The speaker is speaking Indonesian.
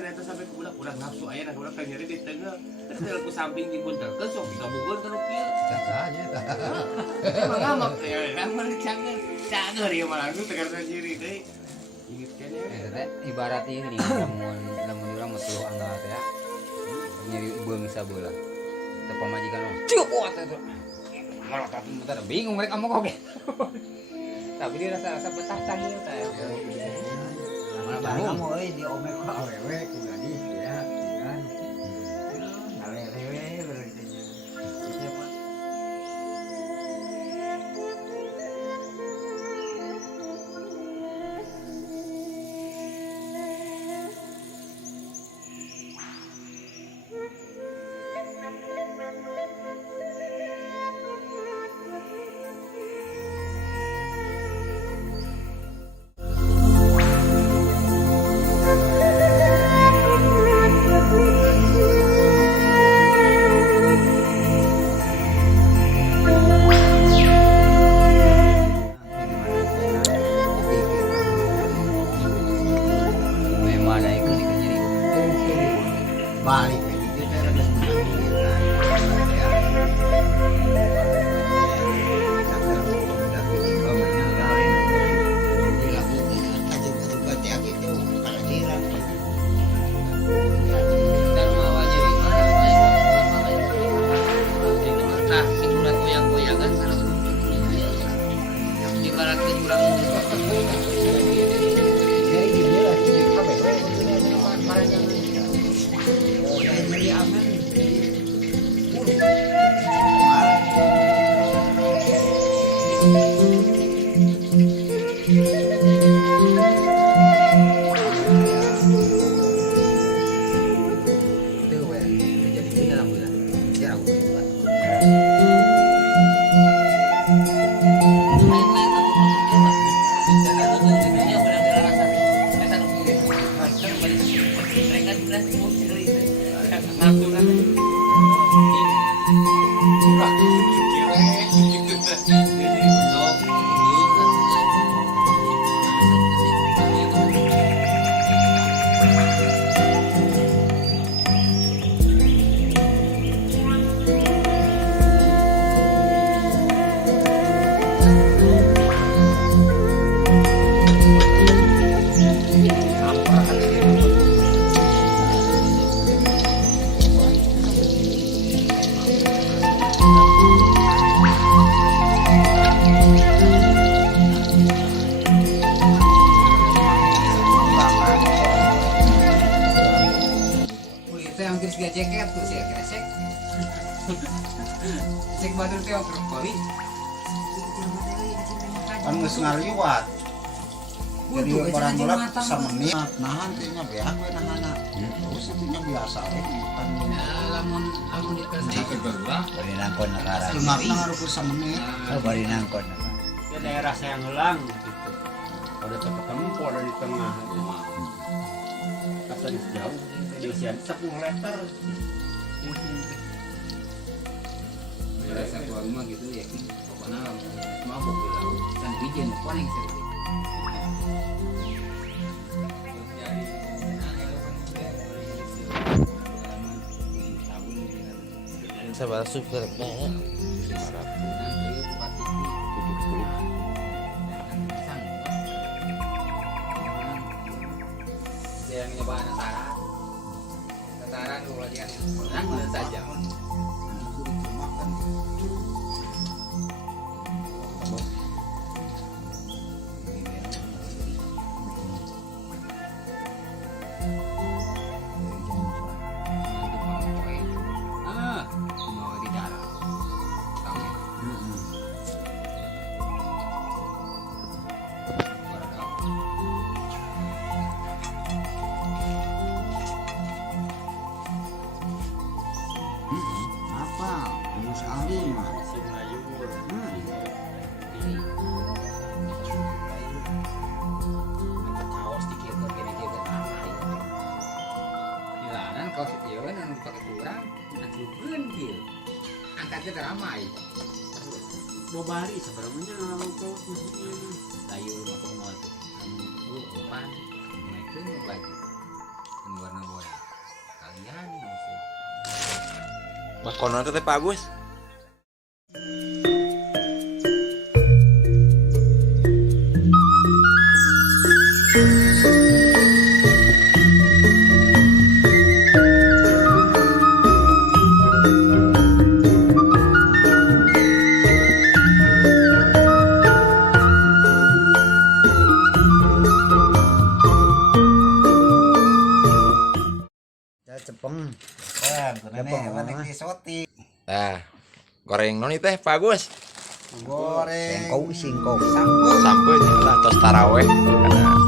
ternyata sampai ke udah nafsu aya nah udah pengen di tengah terus aku samping di buntel ke sok digabungkeun kana kieu Cacanya emang ngamak ya emang cager ya malah itu tegar sendiri deh inget kan ya ibarat ini lamun urang mah tuluh anggar ya nyari beung sabeula teu pamajikan mah cuk buat itu malah tapi bentar bingung mereka mau oke tapi dia rasa betah cangil teh Mana mau di omek ka awewe ku gadis ya kan. Ngalewe berarti nya. Itu apa? Balik ke itu cara ceket tuh sih kresek cek batur teh oker kali kan geus ngaliwat. Jadi barang mulak samenit nahan teh nya beak we nahana. Terus itu nya biasa we kan. lamun dikasih berubah bari nangkon negara Lumakna ngarukur samenit. bari nangkon ya daerah saya ngelang gitu ada ketemu ada di tengah kata jauh di usia 10 meter rasa keluar rumah gitu ya pokoknya mabuk di laut dan bijen paling sering sabar super banget 500 yang nyoba Nataran kalau dia orang mana saja mau di dalam Apa? Mus Ali mah. kaos dikit gini-gini ramai hilangan kaos itu kan anu pakai kurang anjurkeun kieu angkatnya teramai bobari sebenarnya kau sayur mah kumaha tuh anu depan naikeun baju warna Makonan teh Pak Agus. Cepeng. Mana disoti. Nah, goreng noni teh Pak Agus. Goreng. Singkong. Sambut. Sampai lah tos taraweh. Karena